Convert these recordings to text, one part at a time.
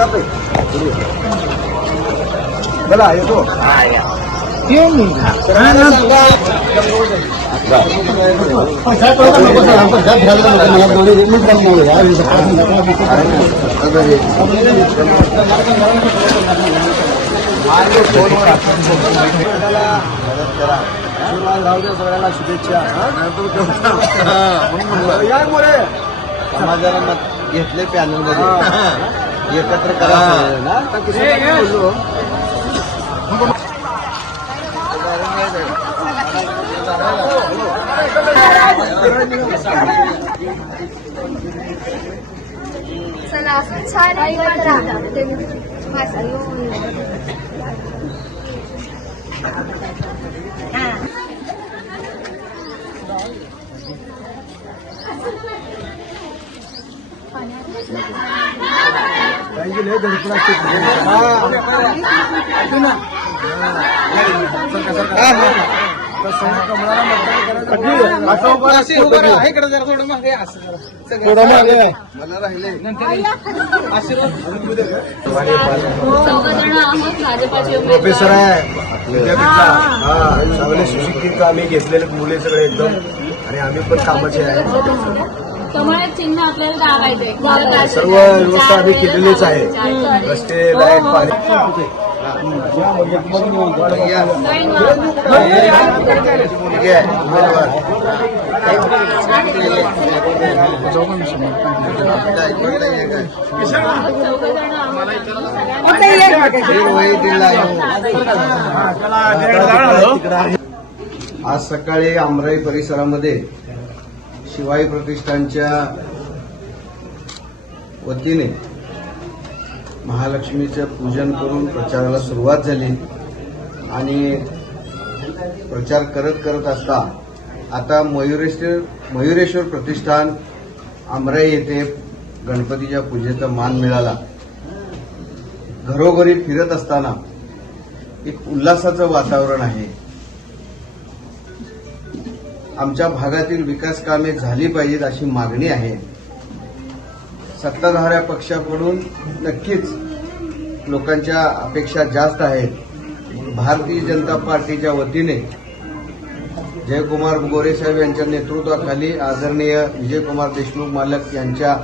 या पे. बोला येतो सगळ्याला शुभेच्छा या मोरे. समाजाला मत घेतले पॅनलमध्ये. एकत्र करा ना बोललो चला असं छान आहे प्रोफेसर आहे विद्यापीठला हा चांगले सुशिक्षित आम्ही घेतलेले मुले सगळे एकदम आणि आम्ही पण कामाचे आहे कमळ चिन्ह आपल्याला दाबायचंय सर्व व्यवस्था आम्ही केलेलीच आहे. रस्ते लाइट पाणी. वय दीड लाख. आज सकाळी आमराई परिसरामध्ये शिवाई प्रतिष्ठानच्या वतीने महालक्ष्मीचं पूजन करून प्रचाराला सुरुवात झाली. आणि प्रचार करत करत असता आता मयुरेश्वर मयुरेश्वर प्रतिष्ठान आमराई येथे गणपतीच्या पूजेचा मान मिळाला. घरोघरी फिरत असताना एक उल्हासाचं वातावरण आहे. आमच्या भागातील विकास कामे झाली पाहिजेत अशी मागणी आहे. सत्ताधाऱ्या पक्षाकडून नक्कीच लोकांच्या अपेक्षा जास्त आहेत. भारतीय जनता पार्टीच्या वतीने जयकुमार गोरेसाहेब यांच्या नेतृत्वाखाली आदरणीय विजयकुमार देशमुख मालक यांच्या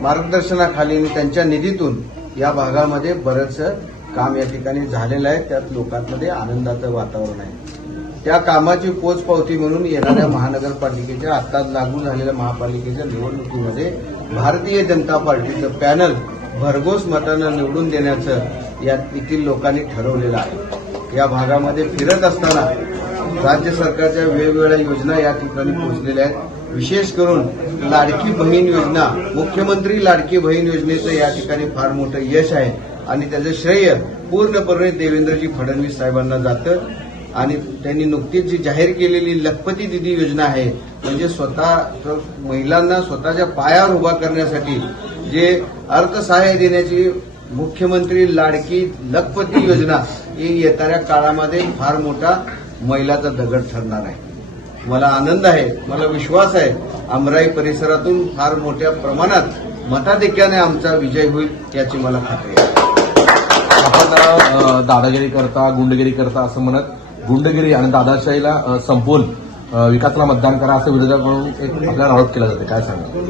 मार्गदर्शनाखाली आणि त्यांच्या निधीतून या भागामध्ये बरंचसं काम या ठिकाणी झालेलं आहे. त्यात लोकांमध्ये आनंदाचं वातावरण आहे. त्या कामाची पोचपावती म्हणून येणाऱ्या महानगरपालिकेच्या आत्ताच लागू झालेल्या महापालिकेच्या निवडणुकीमध्ये भारतीय जनता पार्टीचं पॅनल भरघोस मतानं निवडून देण्याचं या येथील लोकांनी ठरवलेलं आहे. या भागामध्ये फिरत असताना राज्य सरकारच्या वेगवेगळ्या योजना या ठिकाणी पोहोचलेल्या आहेत. विशेष करून लाडकी बहीण योजना मुख्यमंत्री लाडकी बहीण योजनेचं या ठिकाणी फार मोठं यश आहे आणि त्याचं श्रेय पूर्णपणे देवेंद्रजी फडणवीस साहेबांना जातं. आणि त्यांनी नुकतीच जी जाहीर केलेली लखपती दिदी योजना आहे म्हणजे स्वतः महिलांना स्वतःच्या पायावर उभा करण्यासाठी जे अर्थसहाय्य देण्याची मुख्यमंत्री लाडकी लखपती योजना ही येणाऱ्या काळामध्ये फार मोठा महिलाचा दगड ठरणार आहे. मला आनंद आहे मला विश्वास आहे अमराई परिसरातून फार मोठ्या प्रमाणात मताधिक्याने आमचा विजय होईल याची मला खात्री आहे. आपण दादागिरी करता गुंडगिरी करता असं म्हणत गुंडगिरी आणि दादाशाहीला संपवून विकासाला मतदान करा असं विरोधकांकडून एक आपल्याला आरोप केला जातो. काय सांगा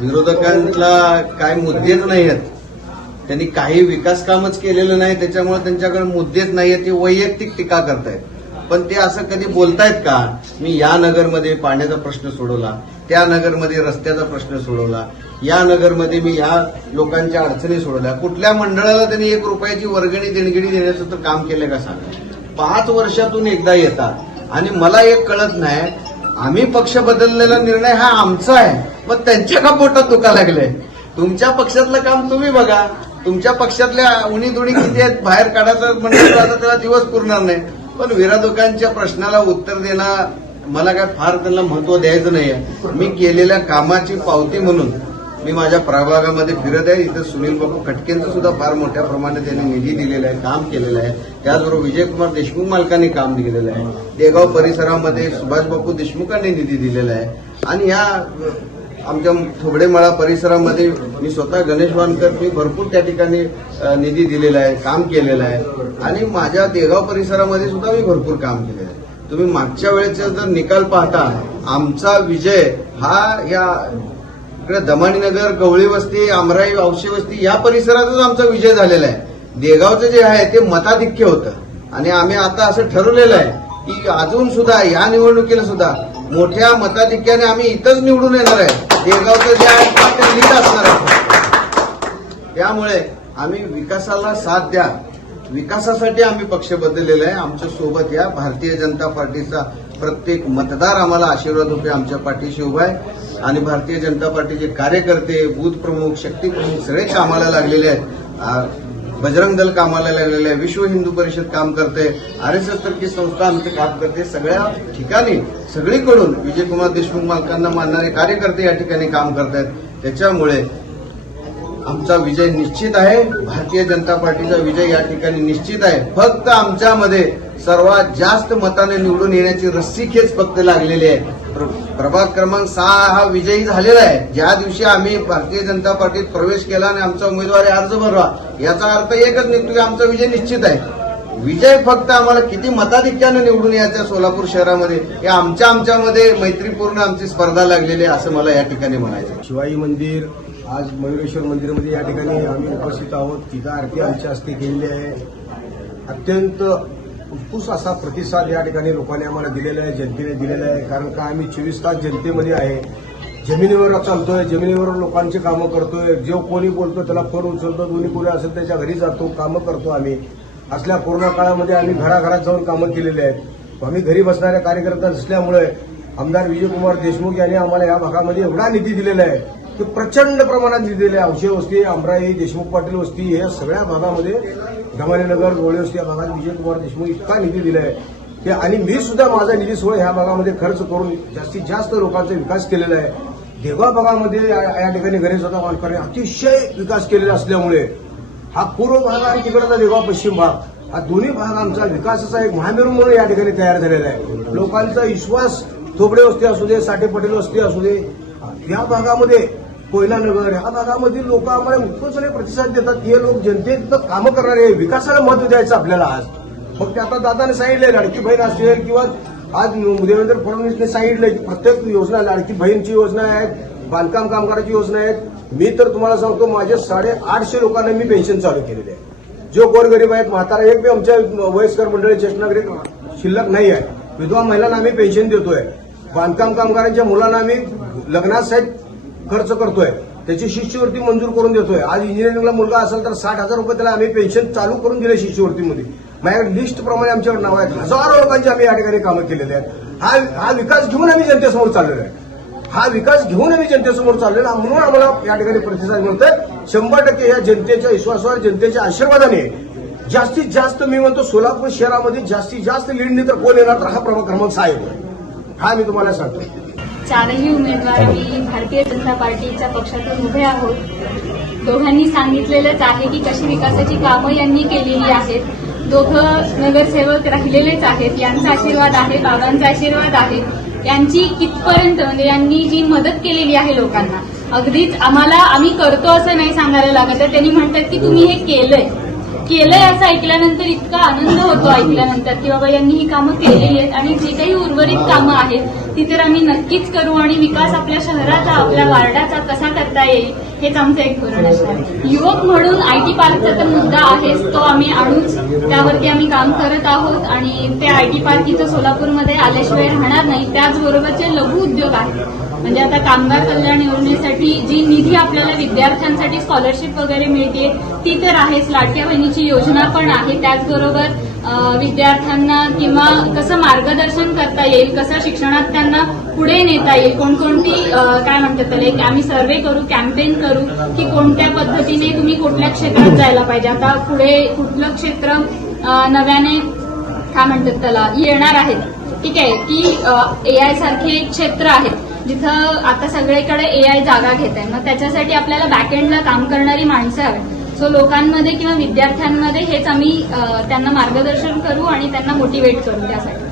विरोधकांना काय मुद्देच नाही आहेत त्यांनी काही विकास कामच केलेलं नाही त्याच्यामुळे त्यांच्याकडे मुद्देच नाही आहेत ते वैयक्तिक टीका करतायत. पण ते असं कधी बोलतायत का? मी या नगरमध्ये पाण्याचा प्रश्न सोडवला त्या नगरमध्ये रस्त्याचा प्रश्न सोडवला या नगरमध्ये मी या लोकांच्या अडचणी सोडवल्या. कुठल्या मंडळाला त्यांनी एक रुपयाची वर्गणी देणगिरी देण्याचं तर काम केलं का सांगा? पाच वर्षातून एकदा येतात. आणि मला एक कळत नाही आम्ही पक्ष बदललेला निर्णय हा आमचा आहे. मग त्यांच्या का पोटात दुखा लागलंय? तुमच्या पक्षातलं काम तुम्ही बघा. तुमच्या पक्षातल्या उणी दुणी किती आहेत बाहेर काढायचं म्हणजे आता त्याला दिवस पुरणार नाही. पण विरोधकांच्या प्रश्नाला उत्तर देणं मला काय फार त्यांना महत्त्व द्यायचं नाहीये. मी केलेल्या कामाची पावती म्हणून मी माझ्या प्रभागामध्ये फिरत आहे. इथं सुनील बाबू खटकेंचं सुद्धा फार मोठ्या प्रमाणात त्यांनी निधी दिलेला आहे काम केलेलं आहे. त्याचबरोबर विजयकुमार देशमुख मालकांनी काम दिलेलं आहे. देगाव परिसरामध्ये सुभाष बापू देशमुखांनी निधी दिलेला आहे. आणि या आमच्या थोबडेमळा परिसरामध्ये मी स्वतः गणेश वानकर मी भरपूर त्या ठिकाणी निधी दिलेला आहे काम केलेलं आहे. आणि माझ्या देगाव परिसरामध्ये सुद्धा मी भरपूर काम केलेलं आहे. तुम्ही मागच्या वेळेचा जर निकाल पाहता आमचा विजय हा या इकडे दमाणीनगर गवळी वस्ती आमराई औशी वस्ती या परिसरातच आमचा विजय झालेला आहे. देगावचं जे आहे ते मताधिक्य होतं. आणि आम्ही आता असं ठरवलेलं आहे की अजून सुद्धा या निवडणुकीला सुद्धा मोठ्या मताधिक्याने आम्ही इथंच निवडून येणार आहे. देगावचं जे आहे ते लीड असणार आहे. त्यामुळे आम्ही विकासाला साथ द्या. विकासासाठी आम्ही पक्ष बदललेला आहे. आमच्यासोबत या भारतीय जनता पार्टीचा प्रत्येक मतदार आम्हाला आशीर्वाद रुपये आमच्या पाठीशी उभा आहे. आणि भारतीय जनता पार्टीचे कार्यकर्ते बूथ प्रमुख शक्ती प्रमुख सगळे कामाला लागलेले आहेत. बजरंग दल कामाला लागलेले आहे. विश्व हिंदू परिषद काम करते. आर एस एस सारखी संस्था आमचं काम करते. सगळ्या ठिकाणी सगळीकडून विजयकुमार देशमुख मालकांना मानणारे कार्यकर्ते या ठिकाणी काम करत आहेत त्याच्यामुळे आमचा विजय निश्चित आहे. भारतीय जनता पार्टीचा विजय या ठिकाणी निश्चित आहे. फक्त आमच्यामध्ये सर्वात जास्त मताने निवडून येण्याची रस्सीखेच फक्त लागलेली आहे. प्रभाग क्रमांक सहा हा विजयी झालेला आहे. ज्या दिवशी आम्ही भारतीय जनता पार्टीत प्रवेश केला आणि आमचा उमेदवारी अर्ज भरला याचा अर्थ एकच निघतो की आमचा विजय निश्चित आहे. विजय फक्त आम्हाला किती मताधिक्यानं निवडून यायचं सोलापूर शहरामध्ये हे आमच्या आमच्यामध्ये मैत्रीपूर्ण आमची स्पर्धा लागलेली आहे असं मला या ठिकाणी म्हणायचं शिवाई मंदिर आज मयुरेश्वर मंदिरामध्ये या ठिकाणी आम्ही उपस्थित आहोत. तिथं आरती आमच्या हस्ते केलेली आहे. अत्यंत उत्कृष्ट असा प्रतिसाद या ठिकाणी लोकांनी आम्हाला दिलेला आहे जनतेने दिलेला आहे. कारण का आम्ही चोवीस तास जनतेमध्ये आहे. जमिनीवर चालतोय जमिनीवर लोकांची कामं करतोय. जो कोणी बोलतो त्याला फोन उचलतो दोन्ही कोणी असेल त्याच्या घरी जातो कामं करतो आम्ही. असल्या कोरोना काळामध्ये आम्ही घराघरात जाऊन कामं केलेली आहेत. आम्ही घरी बसणाऱ्या कार्यकर्ता नसल्यामुळे आमदार विजयकुमार देशमुख यांनी आम्हाला या भागामध्ये एवढा निधी दिलेला आहे. की प्रचंड प्रमाणात निधी दिलेला आहे औषध वस्ती अमराई देशमुख पाटील वस्ती या सगळ्या भागामध्ये धमानीनगर गोळे वस्ती या भागात विजयकुमार देशमुख इतका निधी दिला आहे की आणि मी सुद्धा माझा निधी सोहळा ह्या भागामध्ये खर्च करून जास्तीत जास्त लोकांचा विकास केलेला आहे. देवा भागामध्ये या या ठिकाणी गणेश दादा वानकरने अतिशय विकास केलेला असल्यामुळे हा पूर्व भाग आणि तिकडचा देवा पश्चिम भाग हा दोन्ही भाग आमचा विकासाचा एक महामेरू म्हणून या ठिकाणी तयार झालेला आहे. लोकांचा विश्वास थोबडे वस्ती असू दे साठे पटेल वस्ती असू दे या भागामध्ये कोयनानगर नगर भागामधील भागामध्ये लोक आम्हाला उत्कृष्टपणे प्रतिसाद देतात. हे लोक जनतेत कामं करणारे विकासाला महत्त्व द्यायचं आपल्याला आज. फक्त आता दादाने सांगितलंय लाडकी बहीण असेल किंवा आज देवेंद्र फडणवीसने सांगितलंय की प्रत्येक योजना लाडकी बहीणची योजना आहे बांधकाम कामगाराची योजना आहेत. मी तर तुम्हाला सांगतो माझे साडे आठशे लोकांना मी पेन्शन चालू केलेले आहे. जो गोरगरीब आहेत म्हातारा एक बी आमच्या वयस्कर मंडळी ज्येष्ठ नागरिक शिल्लक नाही आहे. विधवा महिलांना आम्ही पेन्शन देतोय. बांधकाम कामगारांच्या मुलांना आम्ही लग्नासाठी खर्च करतोय. त्याची शिष्यवृत्ती मंजूर करून देतोय. आज इंजिनिअरिंगला मुलगा असेल तर साठ हजार रुपये त्याला आम्ही पेन्शन चालू करून दिले शिष्यवृत्तीमध्ये. माझ्याकडे लिस्ट प्रमाणे आमच्याकडे नाव आहेत. हजारो लोकांची आम्ही या ठिकाणी कामं केलेली आहेत. हा हा विकास घेऊन आम्ही जनतेसमोर चाललेलो आहे. हा विकास घेऊन आम्ही जनतेसमोर चाललेला आहे. म्हणून आम्हाला या ठिकाणी प्रतिसाद मिळतोय. शंभर टक्के या जनतेच्या विश्वासावर जनतेच्या आशीर्वादाने जास्तीत जास्त मी म्हणतो सोलापूर शहरामध्ये जास्तीत जास्त लीडनी तर कोण येणार तर हा प्रभाग क्रमांक सहा येतोय हा मी तुम्हाला सांगतो. चारही उमेदवार आम्ही भारतीय जनता पार्टीच्या पक्षातून उभे आहोत. दोघांनी सांगितलेलंच आहे की कशी विकासाची कामं यांनी केलेली आहेत. दोघं नगरसेवक राहिलेलेच आहेत. यांचा आशीर्वाद आहे बाबांचा आशीर्वाद आहे. यांची कितपर्यंत म्हणजे यांनी जी मदत केलेली आहे लोकांना अगदीच आम्हाला आम्ही करतो असं नाही सांगायला लागत. त्यांनी म्हणतात की तुम्ही हे केलंय. केलंय असं ऐकल्यानंतर इतका आनंद होतो ऐकल्यानंतर की बाबा यांनी ही कामं केलेली आहेत आणि जी काही उर्वरित कामं आहेत ती तर आम्ही नक्कीच करू आणि विकास आपल्या शहराचा आपल्या वार्डाचा कसा करता येईल हेच आमचं एक धोरण असणार आहे. युवक म्हणून आयटी पार्कचा तर मुद्दा आहेच तो आम्ही आणूच त्यावरती आम्ही काम करत आहोत आणि ते आयटी पार्क इथं सोलापूरमध्ये आल्याशिवाय राहणार नाही त्याचबरोबरचे लघु उद्योग आहेत म्हणजे आता कामगार कल्याण योजनेसाठी जी निधी आपल्याला विद्यार्थ्यांसाठी स्कॉलरशिप वगैरे मिळते ती तर आहेच. लाडक्या बहिणीची योजना पण आहे. त्याचबरोबर विद्यार्थ्यांना किंवा कसं मार्गदर्शन करता येईल कसं शिक्षणात त्यांना पुढे नेता येईल कोणकोणती काय म्हणतात त्याला एक आम्ही सर्वे करू कॅम्पेन करू की कोणत्या पद्धतीने तुम्ही कुठल्या क्षेत्रात जायला पाहिजे. आता पुढे कुठलं क्षेत्र नव्याने काय म्हणतात त्याला येणार आहेत ठीक आहे. की ए आय सारखे क्षेत्र आहेत जिथं आता सगळीकडे ए आय जागा घेत आहे मग त्याच्यासाठी आपल्याला बॅकएंडला काम करणारी माणसं हवी. सो लोकांमध्ये किंवा विद्यार्थ्यांमध्ये हेच आम्ही त्यांना मार्गदर्शन करू आणि त्यांना मोटिवेट करू त्यासाठी.